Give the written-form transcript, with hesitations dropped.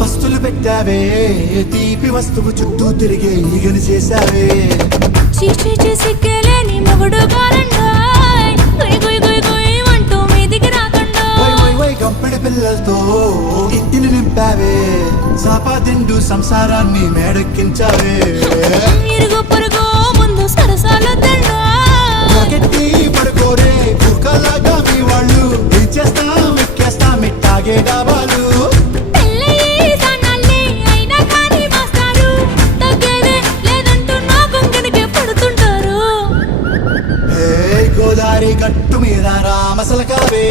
పస్తులు పెట్టావే తీపి వస్తువు చుట్టూ తిరిగే ఈగని చేశావే చీచీ చేసి కేలేని మొగుడు గారండాయ్ గుయ్ గుయ్ గుయ్ గుయ్ అంటూ మీదికి రాకండా గంపెడి పిల్లలతో ఇంటిని నింపావే సాపాదిండు సంసారాన్ని మేడెక్కించావే ఇరుగు పొరుగు ముందు సరసాల దండా గట్టి పడుకోరే కుక్కలాగా మీ వాళ్ళు ఏం చేస్తాం ఎక్కేస్తాం ఇట్టాగే డాబాలు పెళ్ళయి సన్నాళ్ళే అయినా కానీ మాస్తారు తగ్గేదే లేదంటూ నా కొంగడికే పడుతుంటారు గోదారి గట్టు మీద రామసలకావే